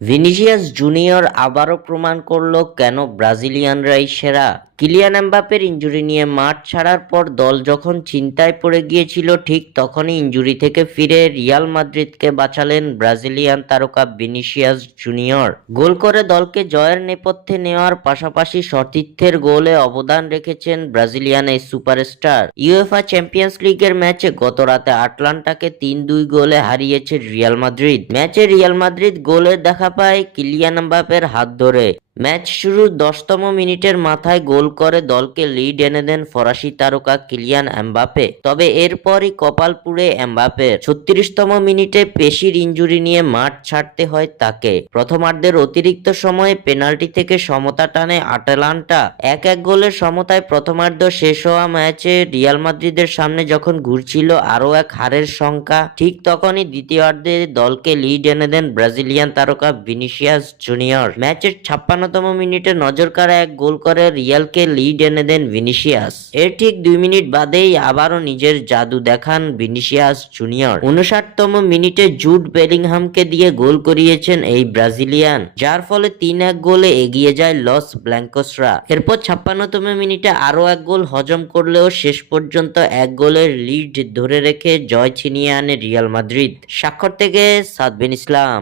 Vinicius junior আবারও প্রমাণ করলো কেন ব্রাজিলিয়ানরাই সেরা। কিলিয়ান এমবাপ্পের ইনজুরি নিয়ে মাঠ ছাড়ার পর দল যখন চিন্তায় পড়ে গিয়েছিল, ঠিক তখনই ইনজুরি থেকে ফিরে রিয়াল মাদ্রিদকে বাঁচালেন ব্রাজিলিয়ান তারকা ভিনিসিয়াস জুনিয়র। গোল করে দলকে জয়ের নেপথ্যে নেওয়ার পাশাপাশি সতীর্থের গোলে অবদান রেখেছেন ব্রাজিলিয়ান এই সুপারস্টার। ইউএফা চ্যাম্পিয়ন্স লিগের ম্যাচে গত রাতে আটলান্টাকে ৩-২ গোলে হারিয়েছে রিয়াল মাদ্রিদ। ম্যাচে রিয়াল মাদ্রিদ গোলের দেখা পায় কিলিয়ান এমবাপ্পের হাত ধরে। ম্যাচ শুরুর ১০তম মিনিটের মাথায় গোল করে দলকে লিড এনে দেন ফরাসি তারকা কিলিয়ান এমবাপ্পে। তবে এরপরই কপাল পুড়ে এমবাপ্পের। ৩৬তম মিনিটে পেশির ইনজুরি নিয়ে মাঠ ছাড়তে হয় তাকে। প্রথমার্ধের অতিরিক্ত সময়ে পেনাল্টি থেকে সমতা টানে আটালান্টা। ১-১ গোলের সমতায় প্রথমার্ধ শেষ হওয়া ম্যাচে রিয়াল মাদ্রিদের সামনে যখন ঘুরছিল আরও এক হারের শঙ্কা, ঠিক তখনই দ্বিতীয়ার্ধে দলকে লিড এনে দেন ব্রাজিলিয়ান তারকা ভিনিসিয়াস জুনিয়র। ম্যাচের ৫৬তম মিনিটে নজরকাড়া এক গোল করে রিয়ালকে লিড এনে দেন ভিনিসিয়াস। এর ঠিক ২ মিনিট বাদেই আবারও নিজের জাদু দেখান ভিনিসিয়াস জুনিয়র। ৫৯তম মিনিটে জুড বেলিংহামকে দিয়ে গোল করিয়েছেন এই ব্রাজিলিয়ান, যার ফলে ৩-১ গোলে এগিয়ে যায় লস ব্ল্যাঙ্কোসরা। এরপর ৫৬তম মিনিটে আরও এক গোল হজম করলেও শেষ পর্যন্ত ১ গোলের লিড ধরে রেখে জয় ছিনিয়ে আনে রিয়াল মাদ্রিদ। স্বাক্ষর থেকে সাদবিন ইসলাম।